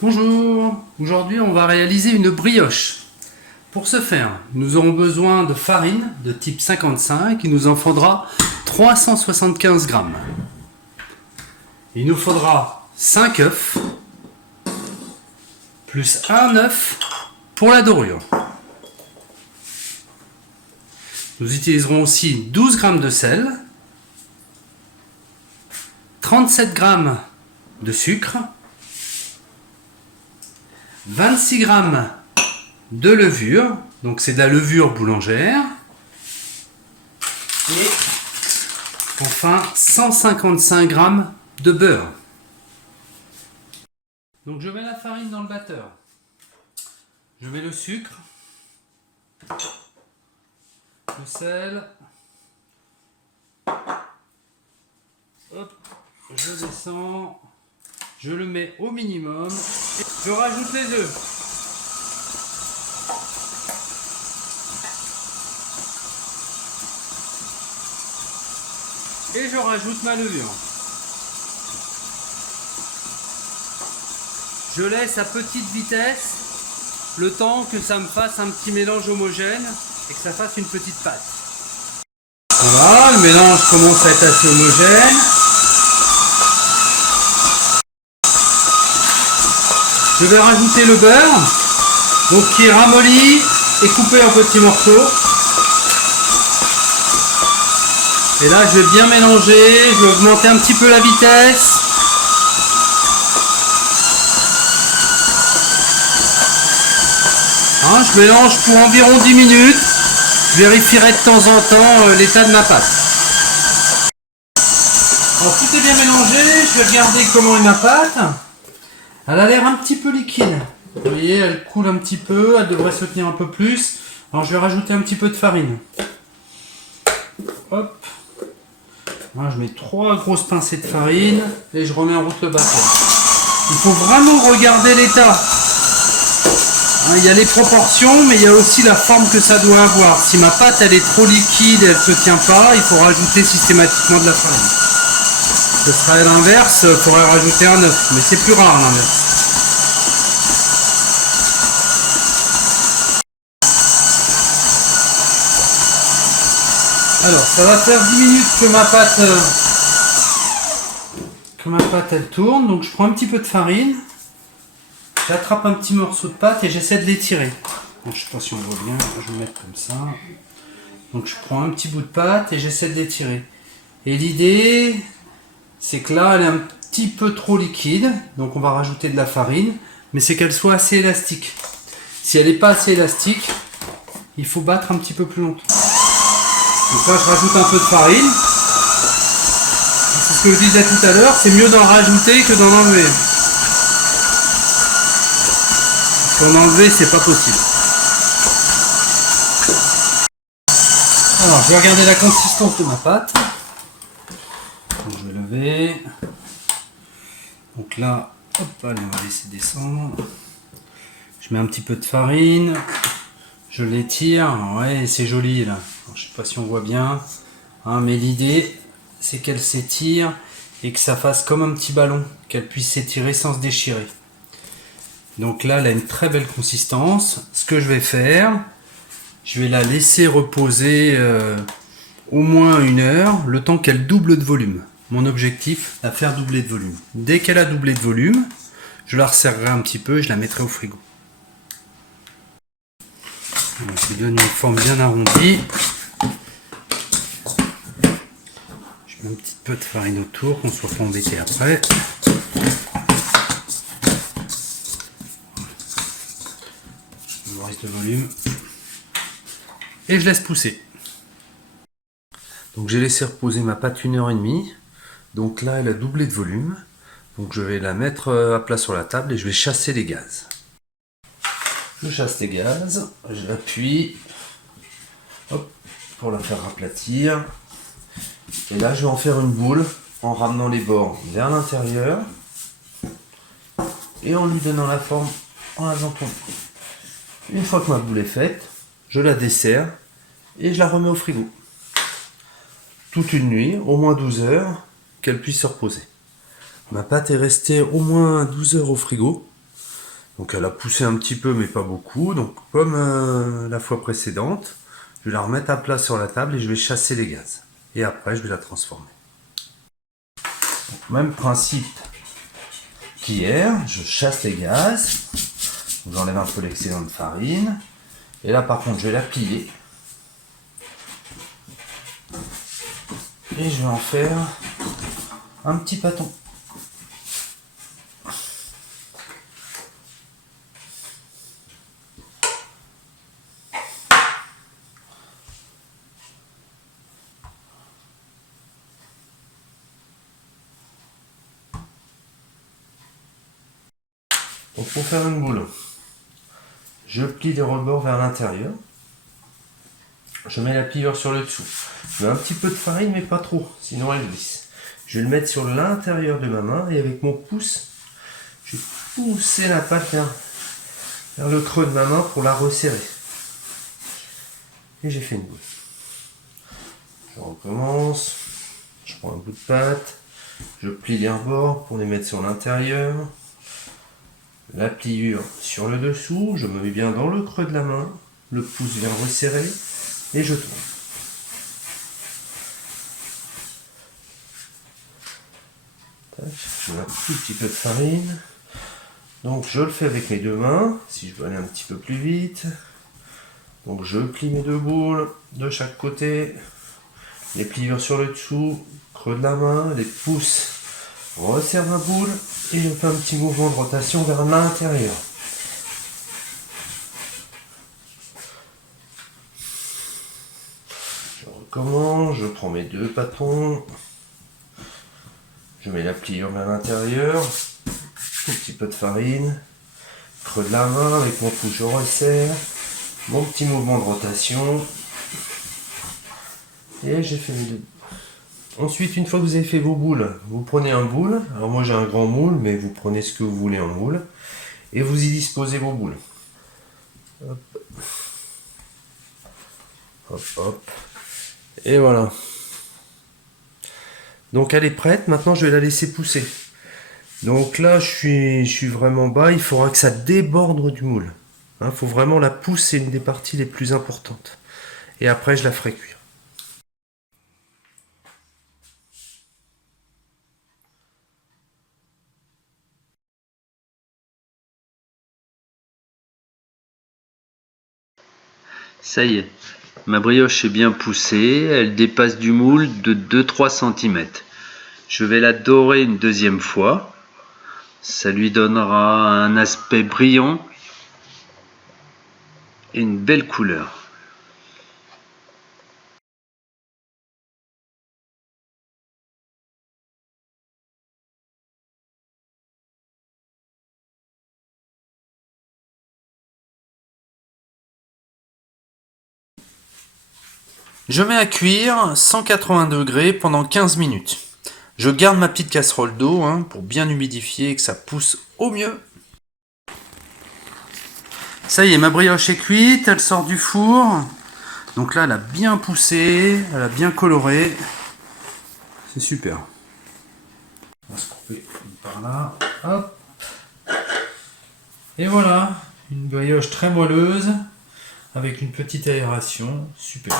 Bonjour, aujourd'hui on va réaliser une brioche. Pour ce faire, nous aurons besoin de farine de type 55, il nous en faudra 375 grammes. Il nous faudra 5 œufs, plus un œuf pour la dorure. Nous utiliserons aussi 12 grammes de sel, 37 grammes de sucre, 26 grammes de levure, donc c'est de la levure boulangère, et enfin 155 grammes de beurre. Donc je mets la farine dans le batteur, je mets le sucre, le sel, hop, je descends, je le mets au minimum, et je rajoute les œufs. Et je rajoute ma levure. Je laisse à petite vitesse le temps que ça me fasse un petit mélange homogène et que ça fasse une petite pâte. Voilà, le mélange commence à être assez homogène. Je vais rajouter le beurre, donc qui est ramolli et coupé en petits morceaux. Et là, je vais bien mélanger, je vais augmenter un petit peu la vitesse. Hein, je mélange pour environ 10 minutes. Je vérifierai de temps en temps l'état de ma pâte. Alors, tout est bien mélangé, je vais regarder comment est ma pâte. Elle a l'air un petit peu liquide. Vous voyez, elle coule un petit peu, elle devrait se tenir un peu plus. Alors, je vais rajouter un petit peu de farine. Hop. Là, je mets 3 grosses pincées de farine et je remets en route le batteur. Il faut vraiment regarder l'état. Il y a les proportions, mais il y a aussi la forme que ça doit avoir. Si ma pâte elle est trop liquide et elle ne se tient pas, il faut rajouter systématiquement de la farine. Ce sera à l'inverse, il faudrait rajouter un œuf, mais c'est plus rare à l'inverse. Alors, ça va faire 10 minutes que ma pâte elle tourne, donc je prends un petit peu de farine, j'attrape un petit morceau de pâte et j'essaie de l'étirer. Je ne sais pas si on voit bien, je vais mettre comme ça. Donc je prends un petit bout de pâte et j'essaie de l'étirer. Et l'idée, c'est que là, elle est un petit peu trop liquide, donc on va rajouter de la farine, mais c'est qu'elle soit assez élastique. Si elle n'est pas assez élastique, il faut battre un petit peu plus longtemps. Donc là, je rajoute un peu de farine. C'est ce que je disais tout à l'heure, c'est mieux d'en rajouter que d'en enlever. Parce qu'en enlever, c'est pas possible. Alors, je vais regarder la consistance de ma pâte. Donc, je vais lever. Donc là, hop, allez, on va laisser descendre. Je mets un petit peu de farine. Je l'étire. Ouais, c'est joli là. Alors, je sais pas si on voit bien. Hein, mais l'idée, c'est qu'elle s'étire et que ça fasse comme un petit ballon. Qu'elle puisse s'étirer sans se déchirer. Donc là, elle a une très belle consistance. Ce que je vais faire, je vais la laisser reposer au moins 1 heure, le temps qu'elle double de volume. Mon objectif, la faire doubler de volume. Dès qu'elle a doublé de volume, je la resserrerai un petit peu et je la mettrai au frigo. Je lui donne une forme bien arrondie. Je mets un petit peu de farine autour, qu'on ne soit pas embêté après. Il me reste de volume. Et je laisse pousser. Donc j'ai laissé reposer ma pâte 1h30. Donc là, elle a doublé de volume. Donc je vais la mettre à plat sur la table et je vais chasser les gaz. Je chasse les gaz, je l'appuie, hop, pour la faire aplatir. Et là, je vais en faire une boule en ramenant les bords vers l'intérieur et en lui donnant la forme en la faisant tomber. Une fois que ma boule est faite, je la desserre et je la remets au frigo. Toute une nuit, au moins 12 heures, qu'elle puisse se reposer. Ma pâte est restée au moins 12 heures au frigo. Donc elle a poussé un petit peu mais pas beaucoup. Donc comme la fois précédente, je vais la remettre à plat sur la table et je vais chasser les gaz. Et après je vais la transformer. Donc, même principe qu'hier, je chasse les gaz. J'enlève un peu l'excédent de farine. Et là par contre je vais la plier. Et je vais en faire un petit pâton. Donc pour faire une boule, je plie les rebords vers l'intérieur. Je mets la pliure sur le dessous. Je mets un petit peu de farine mais pas trop, sinon elle glisse. Je vais le mettre sur l'intérieur de ma main et avec mon pouce, je vais pousser la pâte vers le creux de ma main pour la resserrer. Et j'ai fait une boule. Je recommence. Je prends un bout de pâte. Je plie les rebords pour les mettre sur l'intérieur. La pliure sur le dessous, je me mets bien dans le creux de la main, le pouce vient resserrer et je tourne. Je mets un tout petit peu de farine. Donc je le fais avec mes deux mains, si je veux aller un petit peu plus vite. Donc je plie mes deux boules de chaque côté, les pliures sur le dessous, creux de la main, les pouces resserrent ma boule et je fais un petit mouvement de rotation vers l'intérieur. Je recommence, je prends mes deux bâtons, je mets la pliure vers l'intérieur, un petit peu de farine, creux de la main, avec mon pouce je resserre, mon petit mouvement de rotation et j'ai fait mes deux. Ensuite, une fois que vous avez fait vos boules, vous prenez un moule. Alors moi j'ai un grand moule, mais vous prenez ce que vous voulez en moule. Et vous y disposez vos boules. Hop. Hop, hop. Et voilà. Donc elle est prête, maintenant je vais la laisser pousser. Donc là je suis vraiment bas, il faudra que ça déborde du moule. Il faut vraiment la pousser, c'est une des parties les plus importantes. Et après je la ferai cuire. Ça y est, ma brioche est bien poussée, elle dépasse du moule de 2-3 cm. Je vais la dorer une deuxième fois. Ça lui donnera un aspect brillant et une belle couleur. Je mets à cuire 180 degrés pendant 15 minutes. Je garde ma petite casserole d'eau pour bien humidifier et que ça pousse au mieux. Ça y est, ma brioche est cuite, elle sort du four. Donc là, elle a bien poussé, elle a bien coloré. C'est super. On va se couper par là. Hop. Et voilà, une brioche très moelleuse avec une petite aération. Super.